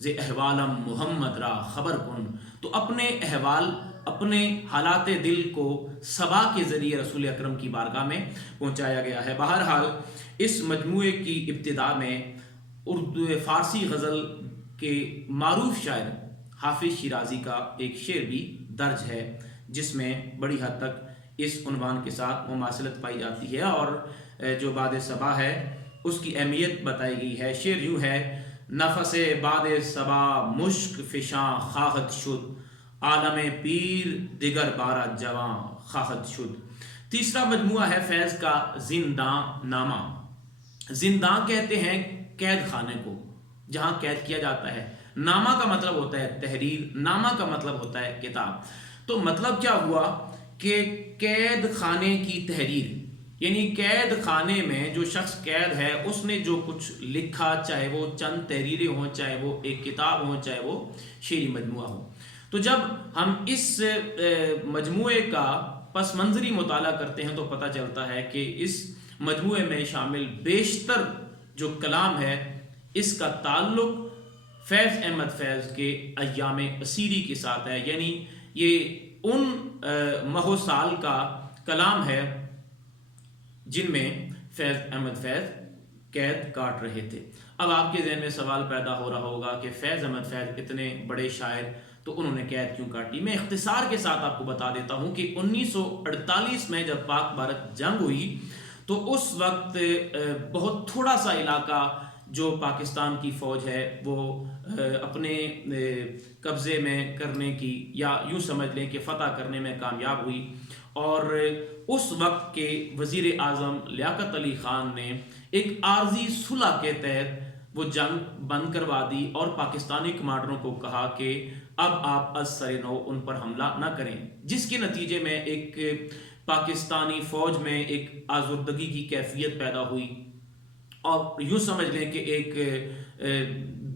ز احوالم محمد را خبر کن. تو اپنے احوال، اپنے حالات دل کو صبا کے ذریعے رسول اکرم کی بارگاہ میں پہنچایا گیا ہے. بہرحال اس مجموعے کی ابتدا میں اردو فارسی غزل کے معروف شاعر حافظ شیرازی کا ایک شعر بھی درج ہے، جس میں بڑی حد تک اس عنوان کے ساتھ مماثلت پائی جاتی ہے، اور جو باد صبا ہے اس کی اہمیت بتائی گئی ہے. شعر یوں ہے: نفس باد صبا مشک فشاں خواہد شد، عالم پیر دیگر بارہ جواں خواہد شد. تیسرا مجموعہ ہے فیض کا زنداں نامہ. زنداں کہتے ہیں قید خانے کو جہاں قید کیا جاتا ہے. نامہ کا مطلب ہوتا ہے تحریر، نامہ کا مطلب ہوتا ہے کتاب. تو مطلب کیا ہوا کہ قید خانے کی تحریر، یعنی قید خانے میں جو شخص قید ہے اس نے جو کچھ لکھا، چاہے وہ چند تحریریں ہوں، چاہے وہ ایک کتاب ہو، چاہے وہ شعری مجموعہ ہو. تو جب ہم اس مجموعے کا پس منظری مطالعہ کرتے ہیں تو پتہ چلتا ہے کہ اس مجموعے میں شامل بیشتر جو کلام ہے اس کا تعلق فیض احمد فیض کے ایام اسیری کے ساتھ ہے. یعنی یہ ان ماہ و سال کا کلام ہے جن میں فیض احمد فیض قید کاٹ رہے تھے. اب آپ کے ذہن میں سوال پیدا ہو رہا ہوگا کہ فیض احمد فیض اتنے بڑے شاعر، تو انہوں نے قید کیوں کاٹی؟ میں اختصار کے ساتھ آپ کو بتا دیتا ہوں کہ 1948 میں جب پاک بھارت جنگ ہوئی تو اس وقت بہت تھوڑا سا علاقہ جو پاکستان کی فوج ہے وہ اپنے قبضے میں کرنے کی، یا یوں سمجھ لیں کہ فتح کرنے میں کامیاب ہوئی. اور اس وقت کے وزیر اعظم لیاقت علی خان نے ایک عارضی صلح کے تحت وہ جنگ بند کروا دی اور پاکستانی کمانڈروں کو کہا کہ اب آپ از سر نو ان پر حملہ نہ کریں، جس کے نتیجے میں ایک پاکستانی فوج میں ایک آزردگی کی کیفیت پیدا ہوئی اور یوں سمجھ لیں کہ ایک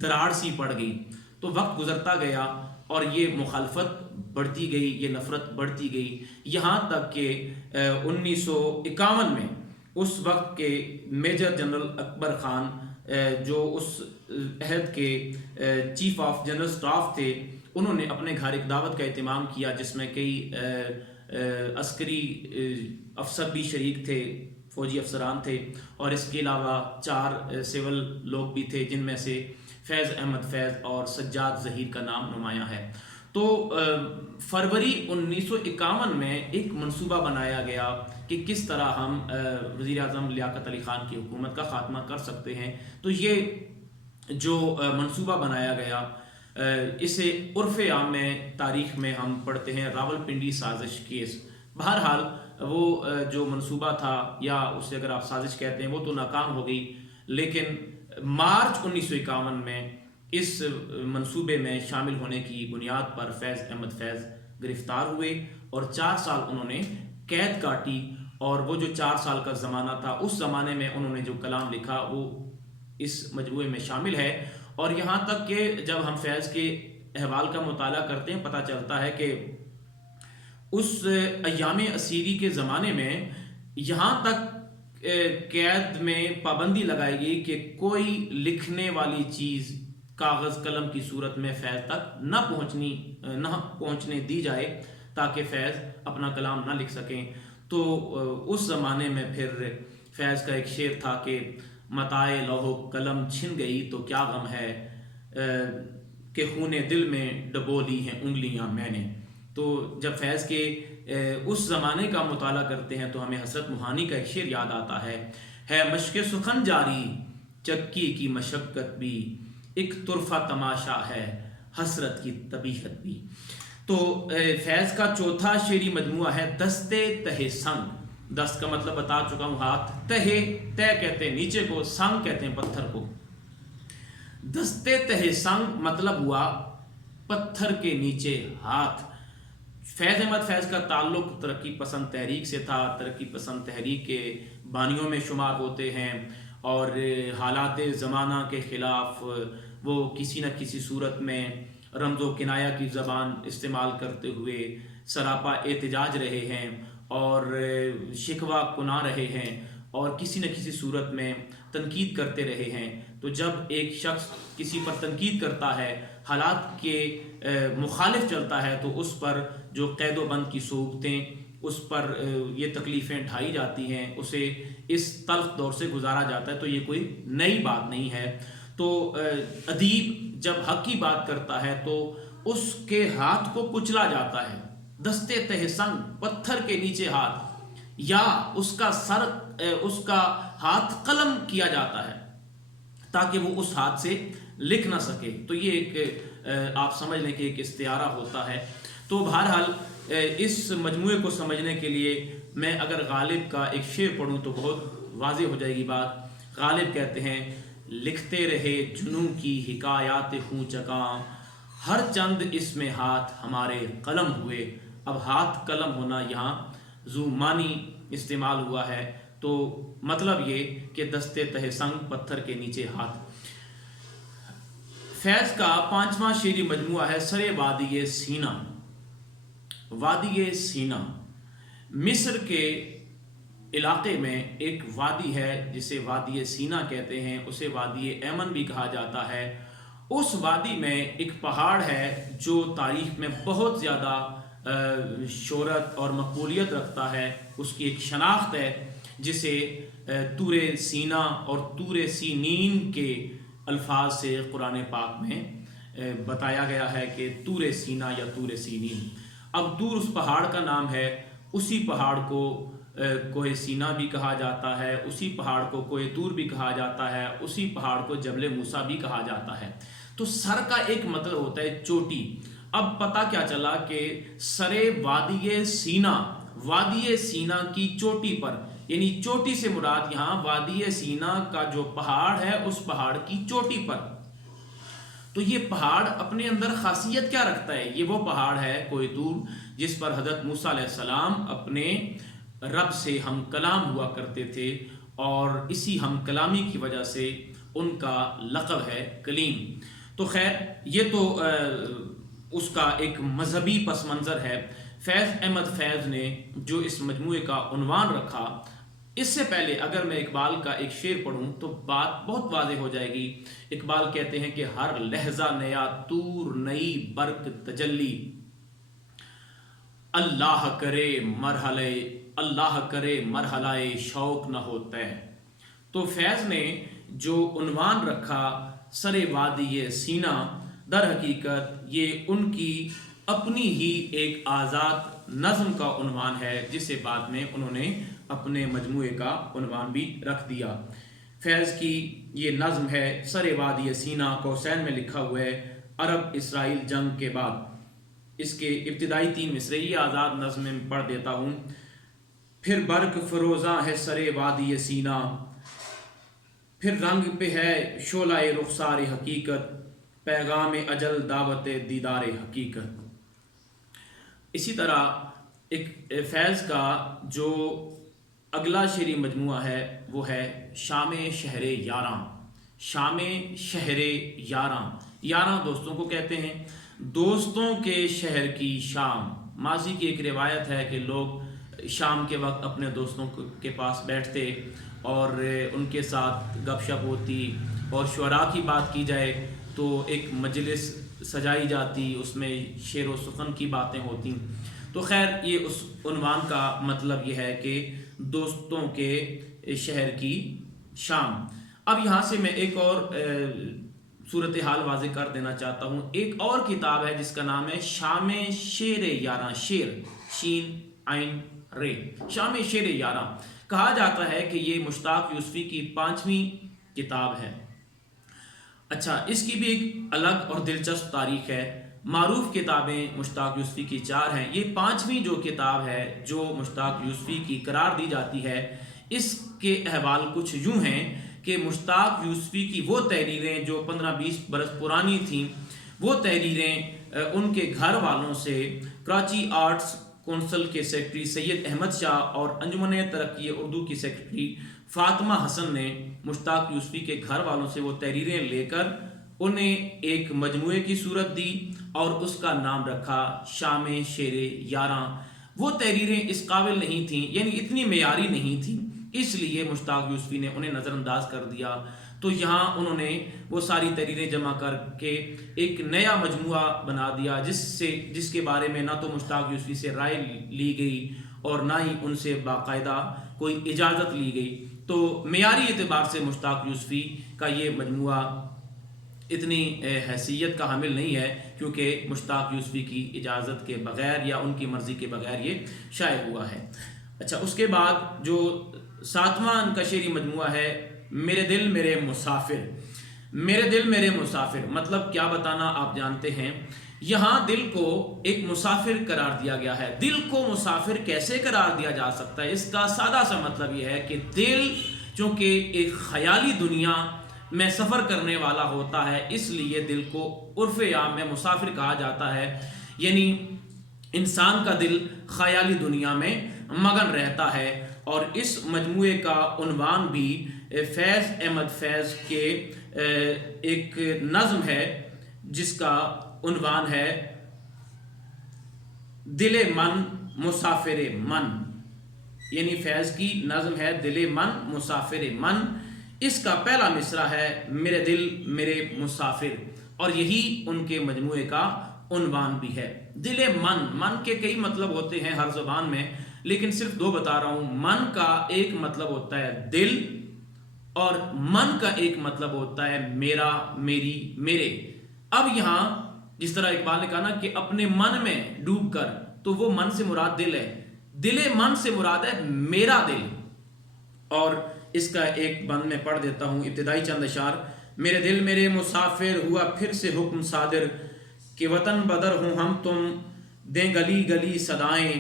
دراڑ سی پڑ گئی. تو وقت گزرتا گیا اور یہ مخالفت بڑھتی گئی، یہ نفرت بڑھتی گئی، یہاں تک کہ 1951 میں اس وقت کے میجر جنرل اکبر خان جو اس عہد کے چیف آف جنرل سٹاف تھے، انہوں نے اپنے گھر ایک دعوت کا اہتمام کیا جس میں کئی عسکری افسر بھی شریک تھے، فوجی افسران تھے، اور اس کے علاوہ 4 سول لوگ بھی تھے جن میں سے فیض احمد فیض اور سجاد ظہیر کا نام نمایاں ہے. تو فروری 1951 میں ایک منصوبہ بنایا گیا کہ کس طرح ہم وزیر اعظم لیاقت علی خان کی حکومت کا خاتمہ کر سکتے ہیں. تو یہ جو منصوبہ بنایا گیا اسے عرف عام میں تاریخ میں ہم پڑھتے ہیں راول پنڈی سازش کیس. بہرحال وہ جو منصوبہ تھا، یا اسے اگر آپ سازش کہتے ہیں، وہ تو ناکام ہو گئی، لیکن مارچ 1951 میں اس منصوبے میں شامل ہونے کی بنیاد پر فیض احمد فیض گرفتار ہوئے اور 4 سال انہوں نے قید کاٹی. اور وہ جو 4 سال کا زمانہ تھا، اس زمانے میں انہوں نے جو کلام لکھا وہ اس مجموعے میں شامل ہے. اور یہاں تک کہ جب ہم فیض کے احوال کا مطالعہ کرتے ہیں پتہ چلتا ہے کہ اس ایام اسیری کے زمانے میں یہاں تک قید میں پابندی لگائی گئی کہ کوئی لکھنے والی چیز کاغذ قلم کی صورت میں فیض تک نہ پہنچنے دی جائے تاکہ فیض اپنا کلام نہ لکھ سکیں. تو اس زمانے میں پھر فیض کا ایک شعر تھا کہ متائے لوح قلم چھن گئی تو کیا غم ہے، کہ خون دل میں ڈبو لی ہیں انگلیاں میں نے. تو جب فیض کے اس زمانے کا مطالعہ کرتے ہیں تو ہمیں حسرت موہانی کا ایک شعر یاد آتا ہے مشق سخن جاری چکی کی مشقت بھی، ایک طرفہ تماشا ہے حسرت کی طبیعت بھی. تو فیض کا چوتھا شعری مجموعہ ہے دستے تہ سنگ. دست کا مطلب بتا چکا ہوں، ہاتھ. تہ کہتے ہیں نیچے کو، سنگ کہتے ہیں پتھر کو. دستے تہ سنگ مطلب ہوا پتھر کے نیچے ہاتھ. فیض احمد فیض کا تعلق ترقی پسند تحریک سے تھا. ترقی پسند تحریک کے بانیوں میں شمار ہوتے ہیں اور حالات زمانہ کے خلاف وہ کسی نہ کسی صورت میں رمز و کنایہ کی زبان استعمال کرتے ہوئے سراپا احتجاج رہے ہیں اور شکوہ کنا رہے ہیں اور کسی نہ کسی صورت میں تنقید کرتے رہے ہیں. تو جب ایک شخص کسی پر تنقید کرتا ہے، حالات کے مخالف چلتا ہے، تو اس پر جو قید و بند کی صعوبتیں، اس پر یہ تکلیفیں ڈھائی جاتی ہیں، اسے اس تلخ دور سے گزارا جاتا ہے، تو یہ کوئی نئی بات نہیں ہے۔ تو ادیب جب حق کی بات کرتا ہے تو اس کے ہاتھ کو کچلا جاتا ہے، دستے تہ سنگ، پتھر کے نیچے ہاتھ، یا اس کا سر، اس کا ہاتھ قلم کیا جاتا ہے تاکہ وہ اس ہاتھ سے لکھ نہ سکے۔ تو یہ ایک آپ سمجھ لیں کہ ایک استعارہ ہوتا ہے۔ تو بہرحال اس مجموعے کو سمجھنے کے لیے میں اگر غالب کا ایک شعر پڑھوں تو بہت واضح ہو جائے گی بات۔ غالب کہتے ہیں: لکھتے رہے جنوں کی حکایات ہوں چکاں، ہر چند اس میں ہاتھ ہمارے قلم ہوئے۔ اب ہاتھ قلم ہونا یہاں ذو معنی استعمال ہوا ہے، تو مطلب یہ کہ دستے تہ سنگ، پتھر کے نیچے ہاتھ۔ فیض کا 5واں شعری مجموعہ ہے سرے وادی سینا۔ وادی سینا مصر کے علاقے میں ایک وادی ہے جسے وادی سینا کہتے ہیں، اسے وادی ایمن بھی کہا جاتا ہے۔ اس وادی میں ایک پہاڑ ہے جو تاریخ میں بہت زیادہ شہرت اور مقبولیت رکھتا ہے، اس کی ایک شناخت ہے جسے طور سینا اور طور سینین کے الفاظ سے قرآن پاک میں بتایا گیا ہے کہ طور سینا یا طور سینین۔ اب طور اس پہاڑ کا نام ہے، اسی پہاڑ کو کوہ سینا بھی کہا جاتا ہے، اسی پہاڑ کو کوہ طور بھی کہا جاتا ہے، اسی پہاڑ کو جبل موسیٰ بھی کہا جاتا ہے۔ تو سر کا ایک مطلب ہوتا ہے چوٹی۔ اب پتہ کیا چلا کہ سرے وادی سینا، وادی سینا کی چوٹی پر، یعنی چوٹی سے مراد یہاں وادی سینا کا جو پہاڑ ہے اس پہاڑ کی چوٹی پر۔ تو یہ پہاڑ اپنے اندر خاصیت کیا رکھتا ہے؟ یہ وہ پہاڑ ہے کوہ طور جس پر حضرت موسیٰ علیہ السلام اپنے رب سے ہم کلام ہوا کرتے تھے، اور اسی ہم کلامی کی وجہ سے ان کا لقب ہے کلیم۔ تو خیر یہ تو اس کا ایک مذہبی پس منظر ہے۔ فیض احمد فیض نے جو اس مجموعے کا عنوان رکھا، اس سے پہلے اگر میں اقبال کا ایک شعر پڑھوں تو بات بہت واضح ہو جائے گی۔ اقبال کہتے ہیں کہ ہر لہجہ نیا طور، نئی برق تجلی، اللہ کرے مرحلہ شوق نہ ہوتا ہے۔ تو فیض نے جو عنوان رکھا سرے وادی سینا، در حقیقت یہ ان کی اپنی ہی ایک آزاد نظم کا عنوان ہے، جسے بعد میں انہوں نے اپنے مجموعے کا عنوان بھی رکھ دیا۔ فیض کی یہ نظم ہے سرے وادی سینا، قوسین میں لکھا ہوا ہے، عرب اسرائیل جنگ کے بعد۔ اس کے ابتدائی 3 مصرے یہ آزاد نظم میں پڑھ دیتا ہوں۔ پھر برق فروزاں ہے سرے وادی سینا، پھر رنگ پہ ہے شعلہ رخسار حقیقت، پیغام اجل دعوت دیدار حقیقت۔ اسی طرح ایک فیض کا جو اگلا شعری مجموعہ ہے وہ ہے شام شہر یاراں۔ شام شہر یاراں، یاراں دوستوں کو کہتے ہیں، دوستوں کے شہر کی شام۔ ماضی کی ایک روایت ہے کہ لوگ شام کے وقت اپنے دوستوں کے پاس بیٹھتے اور ان کے ساتھ گپ شپ ہوتی، اور شعراء کی بات کی جائے تو ایک مجلس سجائی جاتی، اس میں شعر و سخن کی باتیں ہوتی۔ تو خیر یہ اس عنوان کا مطلب یہ ہے کہ دوستوں کے شہر کی شام۔ اب یہاں سے میں ایک اور صورتحال واضح کر دینا چاہتا ہوں۔ ایک اور کتاب ہے جس کا نام ہے شام شیر یاراں، شیر شین عین رے، شام شیر یاراں۔ کہا جاتا ہے کہ یہ مشتاق یوسفی کی 5ویں کتاب ہے۔ اچھا، اس کی بھی ایک الگ اور دلچسپ تاریخ ہے۔ معروف کتابیں مشتاق یوسفی کی 4 ہیں، یہ 5ویں جو کتاب ہے جو مشتاق یوسفی کی قرار دی جاتی ہے۔ اس کے احوال کچھ یوں ہیں کہ مشتاق یوسفی کی وہ تحریریں جو 15-20 برس پرانی تھیں، وہ تحریریں ان کے گھر والوں سے کراچی آرٹس کونسل کے سیکرٹری سید احمد شاہ اور انجمن ترقی اردو کی سیکرٹری فاطمہ حسن نے مشتاق یوسفی کے گھر والوں سے وہ تحریریں لے کر انہیں ایک مجموعے کی صورت دی اور اس کا نام رکھا شام شیر یاراں۔ وہ تحریریں اس قابل نہیں تھیں، یعنی اتنی معیاری نہیں تھیں، اس لیے مشتاق یوسفی نے انہیں نظر انداز کر دیا۔ تو یہاں انہوں نے وہ ساری تحریریں جمع کر کے ایک نیا مجموعہ بنا دیا جس کے بارے میں نہ تو مشتاق یوسفی سے رائے لی گئی اور نہ ہی ان سے باقاعدہ کوئی اجازت لی گئی۔ تو معیاری اعتبار سے مشتاق یوسفی کا یہ مجموعہ اتنی حیثیت کا حامل نہیں ہے، کیونکہ مشتاق یوسفی کی اجازت کے بغیر یا ان کی مرضی کے بغیر یہ شائع ہوا ہے۔ اچھا، اس کے بعد جو 7واں ان کا شعری مجموعہ ہے میرے دل میرے مسافر۔ میرے دل میرے مسافر مطلب کیا بتانا آپ جانتے ہیں۔ یہاں دل کو ایک مسافر قرار دیا گیا ہے۔ دل کو مسافر کیسے قرار دیا جا سکتا ہے؟ اس کا سادہ سا مطلب یہ ہے کہ دل چونکہ ایک خیالی دنیا میں سفر کرنے والا ہوتا ہے، اس لیے دل کو عرف عام میں مسافر کہا جاتا ہے، یعنی انسان کا دل خیالی دنیا میں مگن رہتا ہے۔ اور اس مجموعے کا عنوان بھی فیض احمد فیض کے ایک نظم ہے جس کا عنوان ہے دل من مسافر من، یعنی فیض کی نظم ہے دل من مسافر من۔ اس کا پہلا مصرع ہے میرے دل میرے مسافر، اور یہی ان کے مجموعے کا عنوان بھی ہے۔ دل من کے کئی مطلب ہوتے ہیں ہر زبان میں، لیکن صرف 2 بتا رہا ہوں۔ من کا ایک مطلب ہوتا ہے دل، اور من کا ایک مطلب ہوتا ہے میرا میری میرے۔ اب یہاں جس طرح اقبال نے کہا نا کہ اپنے من میں ڈوب کر، تو وہ من سے مراد دل ہے، دل من سے مراد ہے میرا دل۔ اور اس کا ایک بند میں پڑھ دیتا ہوں ابتدائی چند اشعار۔ میرے دل میرے مسافر ہوا پھر سے حکم صادر، کہ وطن بدر ہوں ہم تم دیں گلی گلی صدائیں،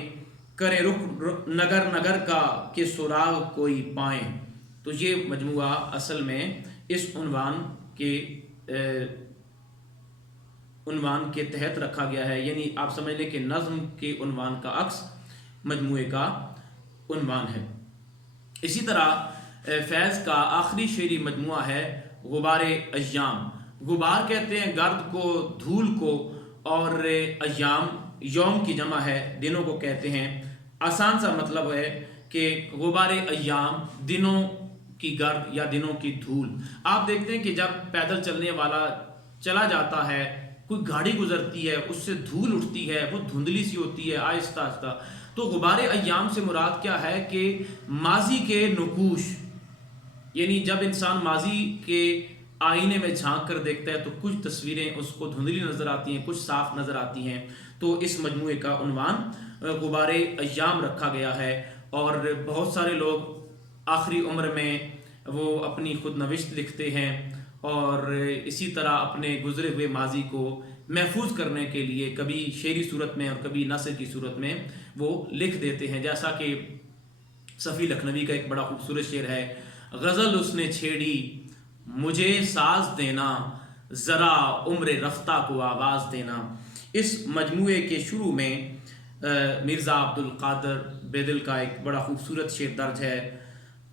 کریں رخ نگر نگر کا کہ سراغ کوئی پائیں۔ تو یہ مجموعہ اصل میں اس عنوان کے تحت رکھا گیا ہے، یعنی آپ سمجھ لیں کہ نظم کے عنوان کا عکس مجموعے کا عنوان ہے۔ اسی طرح فیض کا آخری شعری مجموعہ ہے غبار ایام۔ غبار کہتے ہیں گرد کو، دھول کو، اور ایام یوم کی جمع ہے، دنوں کو کہتے ہیں۔ آسان سا مطلب ہے کہ غبار ایام دنوں کی گرد یا دنوں کی دھول۔ آپ دیکھتے ہیں کہ جب پیدل چلنے والا چلا جاتا ہے، کوئی گاڑی گزرتی ہے، اس سے دھول اٹھتی ہے، وہ دھندلی سی ہوتی ہے آہستہ آہستہ۔ تو غبار ایام سے مراد کیا ہے کہ ماضی کے نقوش، یعنی جب انسان ماضی کے آئینے میں جھانک کر دیکھتا ہے تو کچھ تصویریں اس کو دھندلی نظر آتی ہیں، کچھ صاف نظر آتی ہیں۔ تو اس مجموعے کا عنوان غبار ایام رکھا گیا ہے، اور بہت سارے لوگ آخری عمر میں وہ اپنی خود نوشت لکھتے ہیں، اور اسی طرح اپنے گزرے ہوئے ماضی کو محفوظ کرنے کے لیے کبھی شعری صورت میں اور کبھی نثر کی صورت میں وہ لکھ دیتے ہیں۔ جیسا کہ صفی لکھنوی کا ایک بڑا خوبصورت شعر ہے، غزل اس نے چھیڑی مجھے ساز دینا، ذرا عمر رفتہ کو آواز دینا۔ اس مجموعے کے شروع میں مرزا عبد القادر بیدل کا ایک بڑا خوبصورت شعر درج ہے،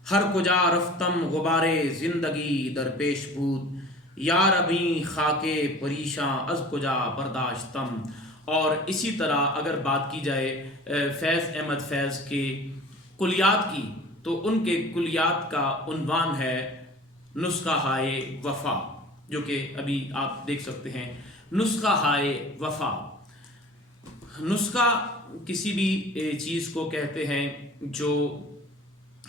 ہر کجا رفتم غبار زندگی در پیش بود، یار ابھی خاکے پریشاں از کجا برداشتم۔ اور اسی طرح اگر بات کی جائے فیض احمد فیض کے کلیات کی، تو ان کے کلیات کا عنوان ہے نسخہ ہائے وفا، جو کہ ابھی آپ دیکھ سکتے ہیں۔ نسخہ ہائے وفا، نسخہ کسی بھی چیز کو کہتے ہیں جو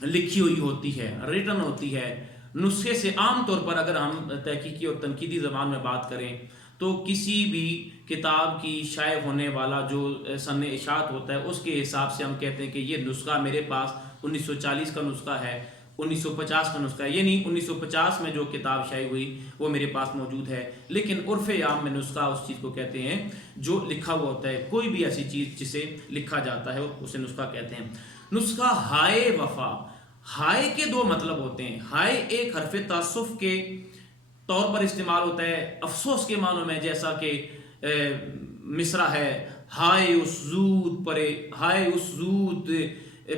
لکھی ہوئی ہوتی ہے، ریٹن ہوتی ہے۔ نسخے سے عام طور پر اگر ہم تحقیقی اور تنقیدی زبان میں بات کریں تو کسی بھی کتاب کی شائع ہونے والا جو سن اشاعت ہوتا ہے اس کے حساب سے ہم کہتے ہیں کہ یہ نسخہ میرے پاس 1940 کا نسخہ ہے، 1950 کا نسخہ ہے، یعنی 1950 میں جو کتاب شائع ہوئی وہ میرے پاس موجود ہے۔ لیکن عرف عام میں نسخہ اس چیز کو کہتے ہیں جو لکھا ہوا ہوتا ہے، کوئی بھی ایسی چیز جسے لکھا جاتا ہے اسے نسخہ کہتے ہیں۔ نسخہ ہائے وفا، ہائے کے 2 مطلب ہوتے ہیں۔ ہائے ایک حرف تاسف کے طور پر استعمال ہوتا ہے افسوس کے معنوں میں، جیسا کہ مصرع ہے ہائے اس زود پرے، ہائے اس زود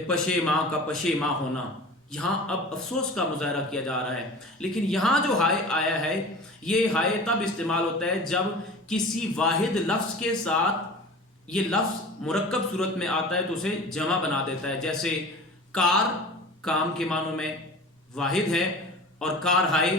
پشے ماں کا پشے ماں ہونا۔ یہاں اب افسوس کا مظاہرہ کیا جا رہا ہے، لیکن یہاں جو ہائے آیا ہے یہ ہائے تب استعمال ہوتا ہے جب کسی واحد لفظ کے ساتھ یہ لفظ مرکب صورت میں آتا ہے تو اسے جمع بنا دیتا ہے۔ جیسے کار کام کے معنوں میں واحد ہے، اور کار ہائے